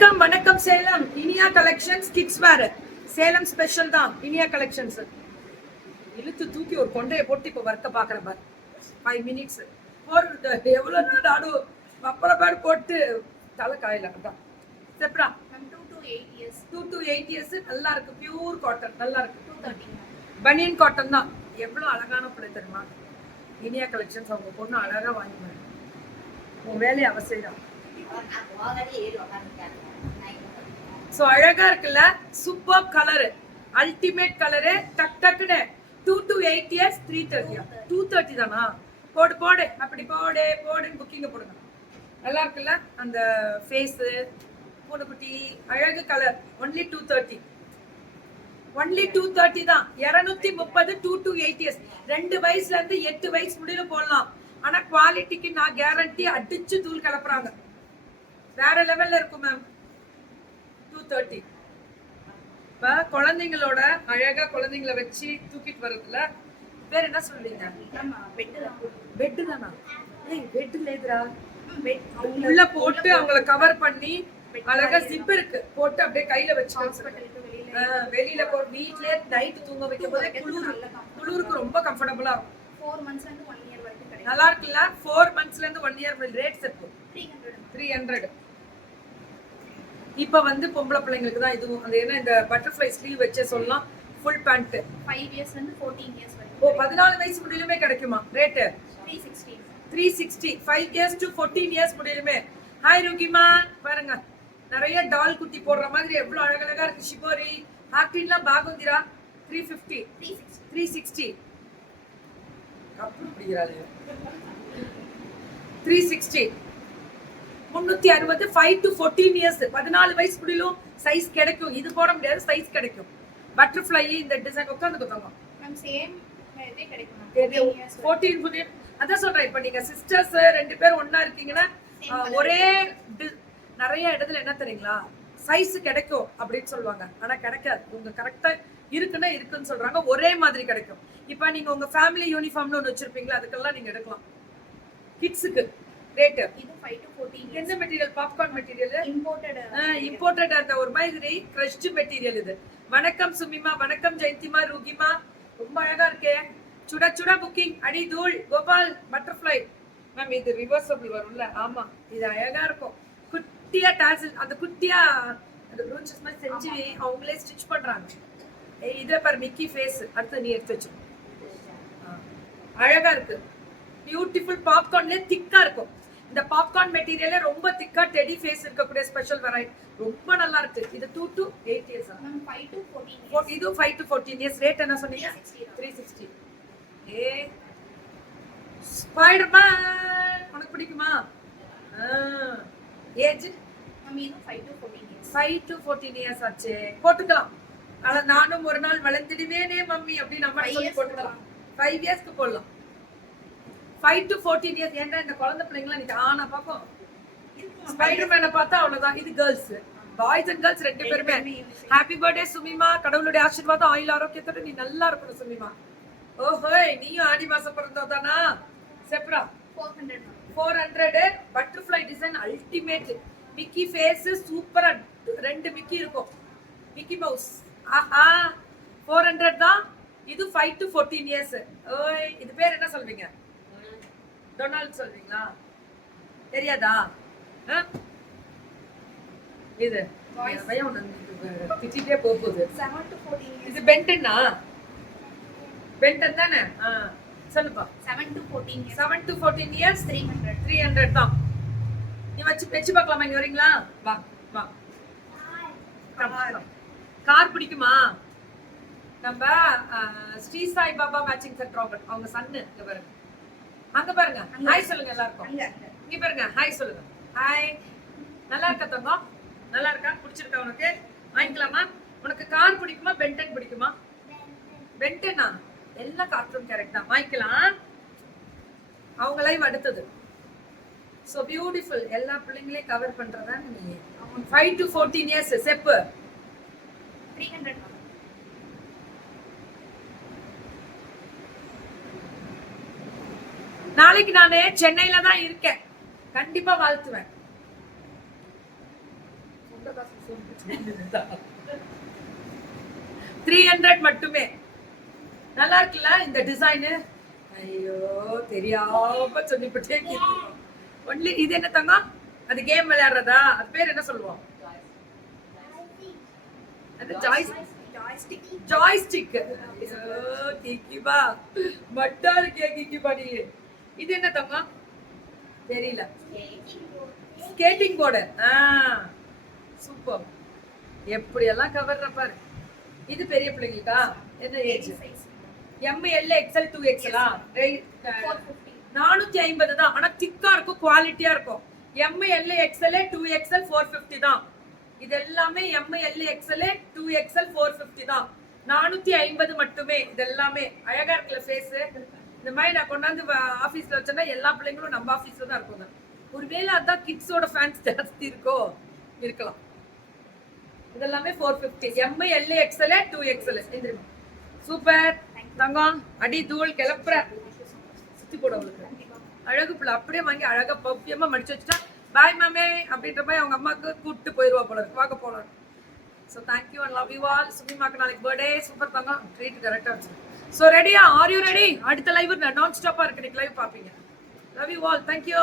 வணக்கம் வணக்கம் Salem Iniya collections kids வேர் Salem special தான் இனியா கலெக்ஷன்ஸ். இழுத்து தூக்கி ஒரு கொண்டையை போட்டு இப்போ ஒர்க்கை பார்க்குற பாரு 5 மினிட்ஸ் போடுறது எவ்வளோ நேரம் ஆடும் அப்புற பேர் போட்டு தலை காயில தான் செப்ரா 2 to 8 years நல்லா இருக்கு. பியூர் காட்டன் நல்லா இருக்கு. 230 பனியன் காட்டன் தான். எவ்வளோ அழகான பிள்ளை தெரியுமா இனியா கலெக்ஷன்ஸ். அவங்க பொண்ணு அழகாக வாங்கினாங்க. உன் வேலையை அவசியம். சோ அழகா இருக்குல்ல, சூப்பர் கலர், அல்டிமேட் கலரு. டக் டக்குன்னு 2 to 8 years 330. 230 தானா? போடு போடு அப்படி போடு போடுன்னு புக்கிங்க போடுங்க. நல்லா இருக்குல்ல அந்த ஃபேஸ் பூனைக்குட்டி அழகு கலர். ஒன்லி 230. ஒன்லி 230 தான். 230 2 to 8 years. 2 வயசுல இருந்து 8 வயசு முடியல போடலாம். ஆனா குவாலிட்டிக்கு நான் கேரண்டி அடிச்சு தூள் கலப்புறாங்க. வேற லெவல்ல இருக்கும் மேம். 230. இப்ப குழந்தைங்களோட அழகா குழந்தைங்களை வச்சு தூக்கிட்டு வர்றதுல பேர் என்ன சொல்றீங்க? பெட்டு தானா? பெட்ல எதுரா உள்ள போட்டு அவங்கள கவர் பண்ணி அழகா ஜிப் இருக்கு போட்டு அப்படியே கையில வச்சு வெளியில போ வீட்லயே நைட் தூங்க வைக்கும் போது குளிருக்கு ரொம்ப கம்ஃபர்டபுளா இருக்கும். 4 months and 1 year வரைக்கும் கிடைக்கும். நல்லா இருக்குல்ல? 4 monthsல இருந்து 1 year ரேட் செட் 300. இப்ப வந்து பொம்பளை பிள்ளைங்களுக்கு தான் இதுவும். அந்த என்ன இந்த பட்டர்ஃப்ளை ஸ்லீவ் வச்சே சொல்லலாம். Full pant 5 years and 14 years வரைக்கும். ஓ 14 வயசு முடியலுமே கிடைக்குமா? ரேட் 360. 5 years to 14 years முடியலுமே. ஹாய் ருகிமா பாருங்க, நிறைய டால் குட்டி போடுற மாதிரி எவ்வளவு அழகழகா இருக்கு. ஷிபோரி ஹார்டின்லாம் பாகுந்திரா 350 360 அப்புறம் பிடிக்கிறாளே 360 360. 5 to 14 years 14 வயசு முடியலும் சைஸ் கிடைக்கும். இது போட முடியாது, சைஸ் கிடைக்கும். பட்டர்ஃப்ளை இந்த டிசைன் உட்காந்து கொடுத்தாங்க மேம். சேம் இதே கிடைக்கும். 14 அதான் சொல்றேன். இப்ப நீங்க சிஸ்டர்ஸ் 2 பேர் ஒண்ணா இருக்கீங்கன்னா ஒரே நிறைய இடத்துல என்ன தெரியுங்களா சைஸ் கிடைக்கும் அப்படின்னு சொல்லுவாங்க. ஆனா கிடைக்காது. உங்க கரெக்டா இருக்குன்னா இருக்குன்னு சொல்றாங்க. ஒரே மாதிரி கிடைக்கும். இப்ப நீங்க உங்க ஃபேமிலி யூனிஃபார்ம்னு ஒன்று வச்சிருப்பீங்களா, அதுக்கெல்லாம் நீங்க எடுக்கலாம். கிட்ஸுக்கு ரேட் இது 5 to 14. என்ன மெட்டீரியல்? Popcorn material. இம்போர்ட்டட் அந்த ஒரு மாதிரி கிரஷ்ட் மெட்டீரியல் இது. வணக்கம் சுமிமா, வணக்கம் ஜெயந்திமா, ருகிமா. ரொம்ப அழகா இருக்கே. சுட சுட புக்கிங். அடி தூள் கோபால் பட்டர்ஃப்ளை மேம். இது ரிவர்சபிள் வரும்ல? ஆமா, இது அழகா இருக்கும். குட்டியா டாசல் அந்த குட்டியா அந்த ப்ரூச்சஸ் மாதிரி செஞ்சு அவங்களே ஸ்டிச் பண்றாங்க. இதுல பாரு மிக்கி ஃபேஸ். அடுத்து நீ எடுத்து வச்சு. அழகா இருக்கு. பியூட்டிஃபுல். பாப்கார்ன்ல திக்கா இருக்கும். இந்த பாப்கார்ன் மெட்டீரியல்ல ரொம்ப திக்கா டெடி ஃபேஸ் இருக்கக்கூடிய ஸ்பெஷல் வெரைட்டி. ரொம்ப நல்லா இருக்கு. இது 2 to 8 years. Ma'am 5 to 14 years. இது 5 to 14 years. ரேட் என்ன சொன்னீங்க? 360. ஏ ஸ்பைடர்மேன் உனக்கு பிடிக்குமா? ஏஜ் மேம் இது 5 to 14 years. 5 to 14 years ஆச்சு. போட்டுக்கலாம். ஆனா நானும் ஒரு நாள் வளர்ந்துடுவேனே மம்மி அப்படி நம்ம சொல்லி போட்டுக்கலாம். 5 இயர்ஸ்க்கு போடலாம். 5 to 14 years. ஏன்டா இந்த குழந்தை பிள்ளைங்களாம் நீங்க ஆனா பாப்போம். ஸ்பைடர்மேனை பார்த்தா அவ்வளவுதான். இது கேர்ள்ஸ், பாய்ஸ் அண்ட் கேர்ள்ஸ் 2 பேருமே. Happy birthday Sumima. கடவுளுடைய ஆசீர்வாதம் ஆயுள் ஆரோக்கியத்தோட நீ நல்லா இருக்கணும் சுமிமா. ஓஹோய், நீயும் ஆடி மாசம் பிறந்ததானா? Zebra 400. Butterfly design ultimate. Mickey face சூப்பரா 2 மிக்கி இருக்கும். Mickey mouse. ஆஹா 400 தான். இது 5 to 14 years. ஓய், இது பேர் என்ன சொல்வீங்க? டொனால்ட் சொல்வீங்களா? தெரியாதா? இது பையன் ஒன்று திட்டிகிட்டே போகுது. 7 to 14 years. இது பென்டனா? பென்டன் தானே? சொல்லுப்பா. 7 to 14 years. 7 to 14 years 300 தான். நீ வச்சு பார்க்கலாமா? இங்க வரீங்களா? வா வா. கார் பிடிக்குமா? நம்ம ஸ்ரீ சாய் பாபா மேட்சிங் சென்டர் அவங்க சன்னு இங்க பாருங்க. அங்க பாருங்க. ஹாய் சொல்லுங்க எல்லாருக்கும். இங்க பாருங்க. ஹாய் சொல்லுங்க. ஹாய். நல்லா இருக்கா தங்கம்? நல்லா இருக்கா? பிடிச்சிருக்கா உனக்கு? வாங்கிக்கலாமா? உனக்கு கார் பிடிக்குமா பென்டன் பிடிக்குமா? பென்டனா? எல்லா கார்ட்டூன் கேரக்டர் வாங்கிக்கலாம். அவங்க லைவ் அடுத்தது. So beautiful. எல்லா பிள்ளைங்களையும் கவர் பண்றதா நீ. 5 to 14 years செப்பு 300. நாளைக்கு நானு சென்னையில தான் இருக்கேன். கண்டிப்பா வாழ்த்துவேன். $300 மட்டுமே. நல்லா இருக்குல்ல இந்த டிசைனு? ஐயோ தெரியாம சொல்லிவிட்டே. ஒன்லி இது என்ன தங்கம்? அது கேம் விளையாடுறதா? அது பேர் என்ன சொல்லுவோம்? அது ஜாய்ஸ்டிக். கிக்கிபா மட்டா இருக்கே கிக்கிபா நீ. இது என்ன தங்கம்? தெரியல. Skating board. சூப்பர். எப்படி எல்லாம் கவர்ற பாரு. இது பெரிய பிள்ளைங்களுக்கா? என்ன ஏஜ்? ML XL 2XL 450 தான். ஆனா திக்கா இருக்கும், குவாலிட்டியா இருக்கும். ML XL 2XL 450 தான். இது எல்லாமே ML XL 2XL 450 தான். 450 மட்டுமே. இது எல்லாமே அழகா இருக்குல்ல ஃபேஸ். இந்த மாதிரி நான் கொண்டாந்து ஆபீஸ்ல வச்சேன்னா எல்லா பிள்ளைங்களும் நம்ம ஆபீஸ்ல தான் இருக்கும். ஒருவேளை அதான் கிட்ஸோட ஃபேன்ஸ் ஜாஸ்தி இருக்கோ? இருக்கலாம். இதெல்லாமே 450. ML XL 2XL. சூப்பர் தங்கம். அடி தூள் கிளப்புற. சுத்தி போட அவளுக்கு அழகு பிள்ளை. அப்படியே வாங்கி அழகா பவ்யமா மடிச்சு வச்சுட்டா பாய் மாமே அப்படின்ற மாதிரி அவங்க அம்மாவுக்கு கூப்பிட்டு போயிடுவா போல இருக்கு. பார்க்க போலாம். So thank you and love you all. சுமிமாக்கு நாளைக்கு பர்த்டே. சூப்பர் தங்கம். ட்ரீட் கரெக்டாக வச்சு. ஸோ ரெடியா? Are you ready? அடுத்த லைவ் நான் நான் ஸ்டாப்பாக இருக்கு. லைவ் பார்ப்பீங்க. Love you all. தேங்க்யூ.